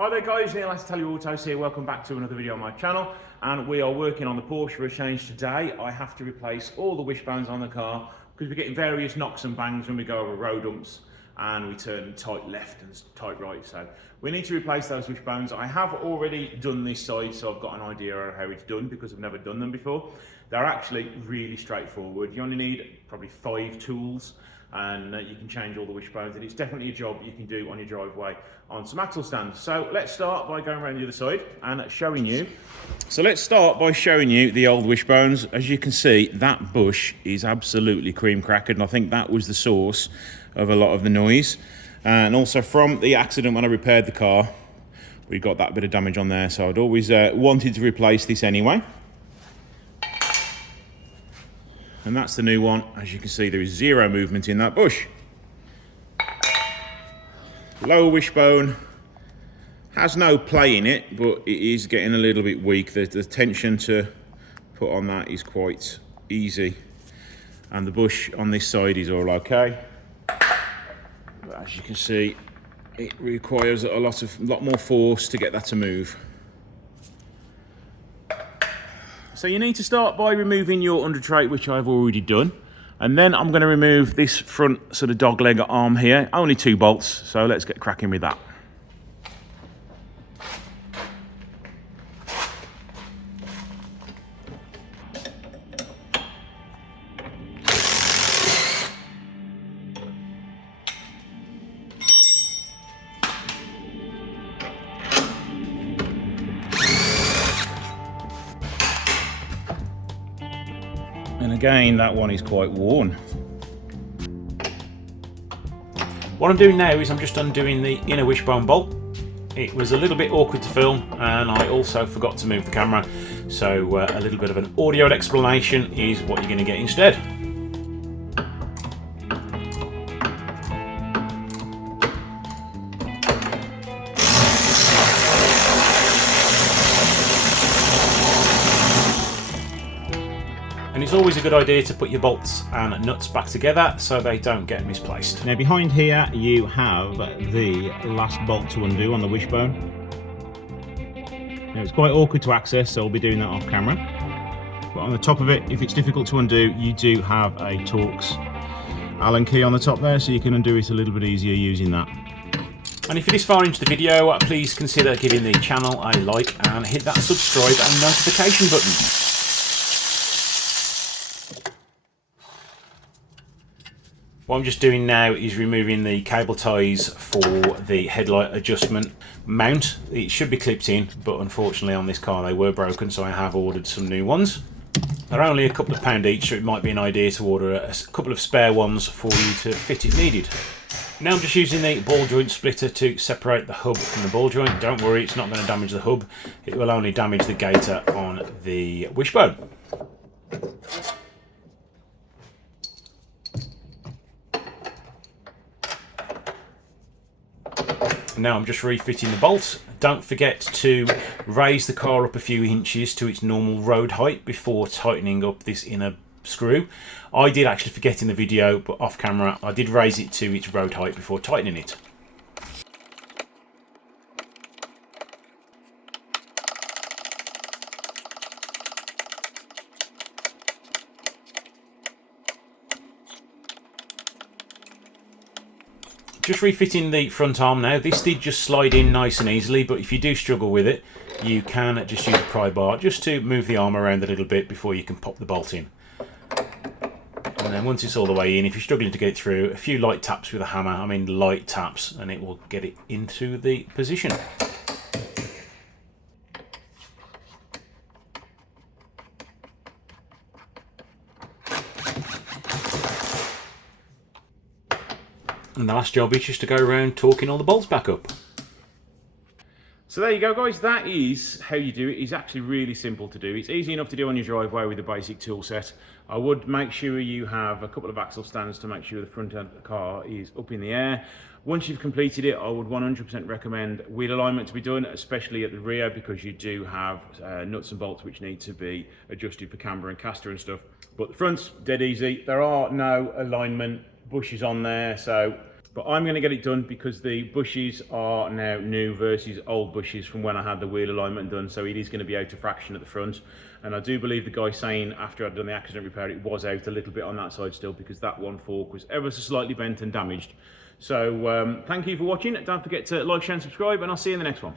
Hi there guys, Neil at Tell You Autos here. Welcome back to another video on my channel, and we are working on the Porsche for a change today. I have to replace all the wishbones on the car because we're getting various knocks and bangs when we go over road humps and we turn tight left and tight right. So we need to replace those wishbones. I have already done this side, so I've got an idea of how it's done because I've never done them before. They're actually really straightforward. You only need probably 5 tools and you can change all the wishbones, and it's definitely a job you can do on your driveway on some axle stands. So let's start by going around the other side and showing you. So let's start by showing you the old wishbones. As you can see, that bush is absolutely cream crackered, and I think that was the source of a lot of the noise. And also from the accident when I repaired the car, we got that bit of damage on there, so I'd always wanted to replace this anyway. And that's the new one. As you can see, there is zero movement in that bush. Lower wishbone has no play in it, but it is getting a little bit weak. The tension to put on that is quite easy. And the bush on this side is all okay. But as you can see, it requires a lot more force to get that to move. So you need to start by removing your under tray, which I've already done. And then I'm going to remove this front sort of dog leg arm here. Only 2 bolts, so let's get cracking with that. And again, that one is quite worn. What I'm doing now is I'm just undoing the inner wishbone bolt. It was a little bit awkward to film, and I also forgot to move the camera, so a little bit of an audio explanation is what you're going to get instead. And it's always a good idea to put your bolts and nuts back together so they don't get misplaced. Now behind here you have the last bolt to undo on the wishbone. Now it's quite awkward to access, so I'll be doing that off camera. But on the top of it, if it's difficult to undo, you do have a Torx Allen key on the top there, so you can undo it a little bit easier using that. And if you're this far into the video, please consider giving the channel a like and hit that subscribe and notification button. What I'm just doing now is removing the cable ties for the headlight adjustment mount. It should be clipped in, but unfortunately on this car they were broken, so I have ordered some new ones. They're only a couple of £1 each, so it might be an idea to order a couple of spare ones for you to fit if needed. Now I'm just using the ball joint splitter to separate the hub from the ball joint. Don't worry, it's not going to damage the hub. It will only damage the gaiter on the wishbone. Now I'm just refitting the bolts. Don't forget to raise the car up a few inches to its normal road height before tightening up this inner screw. I did actually forget in the video, but off camera I did raise it to its road height before tightening it. Just refitting the front arm now. This did just slide in nice and easily, but if you do struggle with it, you can just use a pry bar just to move the arm around a little bit before you can pop the bolt in. And then once it's all the way in, if you're struggling to get it through, a few light taps with a hammer, I mean light taps, and it will get it into the position. And the last job is just to go around torquing all the bolts back up. So there you go guys, that is how you do it. It's actually really simple to do. It's easy enough to do on your driveway with a basic tool set. I would make sure you have a couple of axle stands to make sure the front end of the car is up in the air. Once you've completed it, I would 100% recommend wheel alignment to be done, especially at the rear, because you do have nuts and bolts which need to be adjusted for camber and caster and stuff. But the front's dead easy. There are no alignment bushes on there, so But I'm going to get it done because the bushes are now new versus old bushes from when I had the wheel alignment done, so it is going to be out a fraction at the front. And I do believe the guy saying after I'd done the accident repair it was out a little bit on that side still, because that one fork was ever so slightly bent and damaged. So thank you for watching. Don't forget to like, share and subscribe, and I'll see you in the next one.